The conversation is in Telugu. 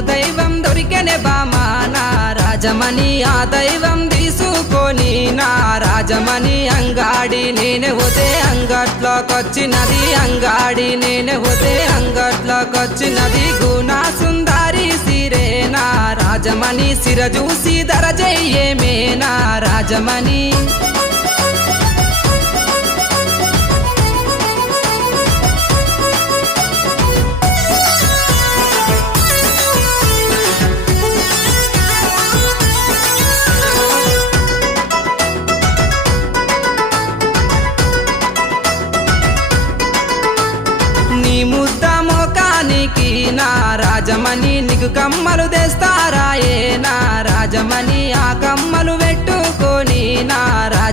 నాకు దైవం దొరికెనే బామా నా రాజమణి ఆ దైవం తీసుకొని నా రాజమణి అంగాడి నేనే పోతే అంగట్లోకొచ్చినది అంగాడి నేనే పోతే అంగట్లోకొచ్చినది గుణా సుందారి సిరేనా రాజమణి సిర చూసి దరజయ్యేమే నా రాజమణి నీ ముద్ద మోకానికి నా రాజమణి నీకు కమ్మలు తెస్తా